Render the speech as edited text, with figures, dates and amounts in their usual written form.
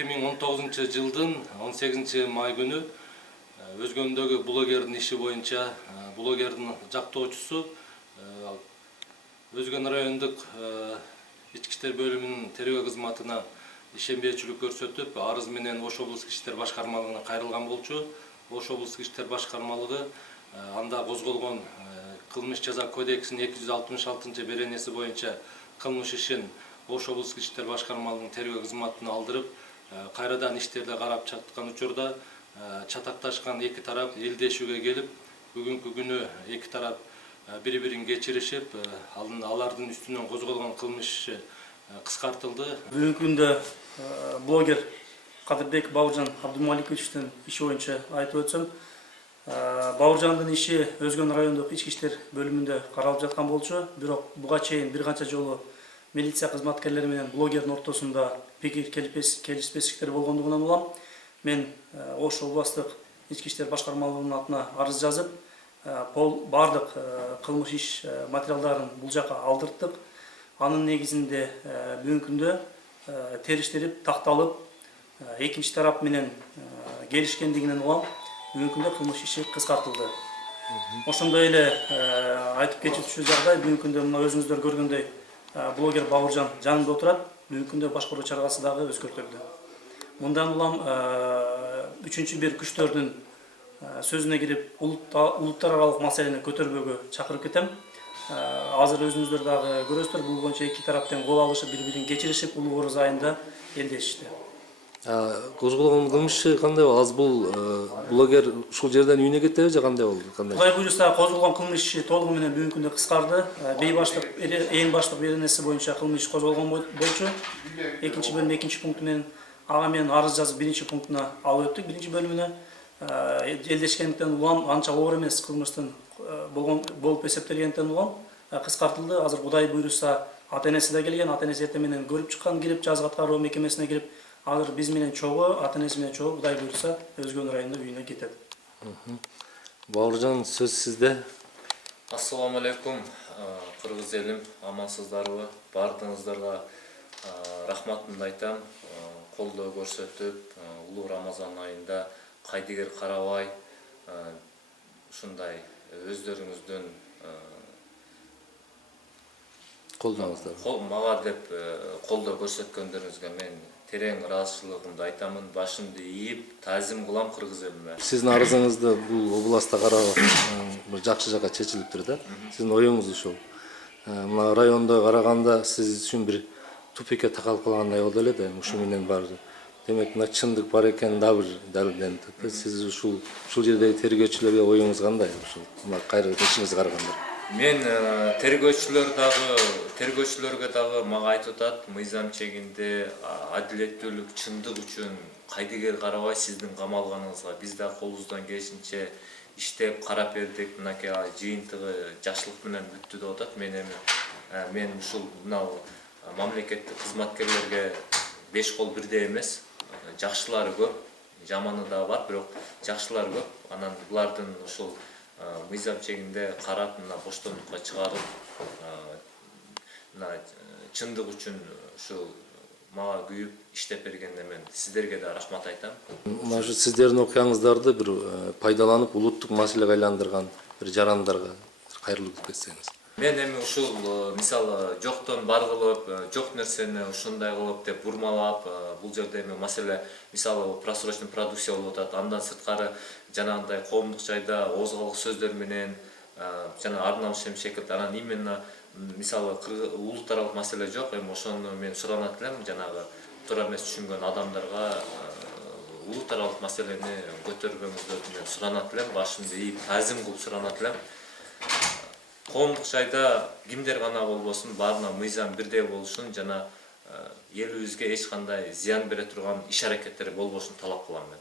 2019-жылдын 18 май күнү Өзгөндөгү блогердин иши боюнча блогердин жактоочусу Өзгөн райондук ички иштер бөлүмүнүн тергөө кызматына ишенбейчилик көрсөтүп, арыз менен Ош облустук иштер башкармалыгына кайрылган болчу. Ош облустук иштер башкармалыгы анда козголгон кылмыш жаза кодексинин 266-беренеси боюнча кылмыш ишин Ош облустук иштер башкармалыгынын тергөө кызматына алдырып, кайрадан иштерди карап чыккан учурда чатакташкан эки тарап элдешүүгө келип, бүгүнкү күнү эки тарап бири-бирин кечиришип, алардын үстүнөн козголгон кылмыш иши кыскартылды. Бүгүнкү күндө блогер Кадырбек Бауыржан Абдумаликовичтин иши боюнча айтып өтсөм, Бауыржандын иши Өзгөн райондук ички иштер бөлүмүндө каралып жаткан болчу. Бирок буга чейин бир канча жолу милиция кызматкерлери менен блогердин ортосунда пикир келишпестиктер болгондугунан улам мен Ош областык ички иштер башкармалыгынын атына арыз жазып, бардык кылмыш иш материалдарын бул жака алдырттык. Анын негизинде бүгүнкү күндө териштирип, такталып, экинчи тарап менен келишкендигинен улам бүгүнкү күндө кылмыш иши кыскартылды. Ошондой эле айтып кетүүчү жагдай, бүгүнкү күндө мына өзүңүздөр көргөндөй блогер Бауыржан жанымда отурат. Бүгүнкү күндө башкаруу чарасы дагы өзгөртүлдү. Мындан улам үчүнчү бир күчтөрдүн сөзүнө кирип, улуттар аралык маселени көтөрбөгө чакырып кетем. Азыр өзүңүздөр дагы көрөсүздөр, бул боюнча эки тараптын кол алышып, бири-бирин кечиришип, улуу Орус айында элдешишти. Козголгон кылмышы кандай болду? Азыр бул блогер ушул жерден үйүнө кетеби же кандай болду? Кудай буюрса, козголгон кылмыш иши толугу менен бүгүнкү күндө кыскарды. Эң баштык беренеси боюнча кылмыш иш козголгон болчу. Экинчи бөлүм экинчи пунктунен ага менен арыз жазып биринчи пунктуна алып өттүк. Биринчи бөлүмүнө элдешкендиктен улам анча оор эмес кылмыштын болуп эсептелгендиктен улам кыскартылды. Азыр Кудай буйруса ата-энеси да келген, ата-энеси эртең менен көрүп чыккан, кирип жазгы аткаруу мекемесине кирип, азыр биз менен чогуу, ата-энеси менен чогуу Кудай буйруса Өзгөн районунда үйүнө кетет. Бауыржан, сөз сизде. Ассаламу алейкум, кыргыз элим, амансыздарбы? Бардыгыңыздарга рахматымды айтам. Колдоо көрсөтүп, улуу Рамазан айында кайдыгер карабай, ушундай өздөрүңүздүн мага деп колдоо көрсөткөндөрүңүзгө мен терең ыраазычылыгымды айтамын. Башымды ийип, таазим кылам кыргыз элиме. Сиздин арызыңызды бул областта карап бир жакшы жака чечилиптир да. Сиздин оюңуз ушул. Мына райондо караганда сиз үчүн бир тупикке такалып калгандай болду эле да. Ушу менен баары. Демек, мына чындык бар экен да бир далилденип. Сиз ушул жердеги тергөөчүлөргө оюңуз кандай? Ушул мына кайрылып ишиңизге караганда. Мен тергөөчүлөргө дагы мага айтып атат, мыйзам чегинде адилеттүүлүк, чындык үчүн кайдыгер карабай сиздин камалганыңызга биз да колубуздан келишинче иштеп карап бердик. Мынакей жыйынтыгы жакшылык менен бүттү деп атат. Мен ушул мына мамлекеттик кызматкерлерге 5 кол бирдей эмес. Жакшылары көп, жаманы да бар, бирок жакшылары көп. Анан булардын ушул мыйзам чегинде карап, мына боштондукка чыгарып, мына чындык үчүн ушул мага күйүп иштеп бергенде мен сиздерге да рахмат айтам. Мына ушу сиздердин окуяңыздарды бир пайдаланып, улуттук маселеге айландырган бир жарандарга кайрылып кетсеңиз. Мен эми ушул мисалы жоктон бар кылып, жок нерсени ушундай кылып деп бурмалап, бул жерде эми маселе мисалы просрочный продукция болуп атат. Андан сырткары жанагындай коомдук жайда оозгалык сөздөр менен жана Арнам Шемшеков, анан именно мисалы улут аралык маселе жок. Эми ошону мен суранат элем, жанагы туура эмес түшүнгөн адамдарга улут аралык маселени көтөрбөңүздөрдү мен суранат элем, башымды ийип таазим кылып суранат элем. Коомдук жайда кимдер гана болбосун, баарына мыйзам бирдей болушун жана элибизге эч кандай зыян бере турган иш аракеттер болбошун талап кылам мен.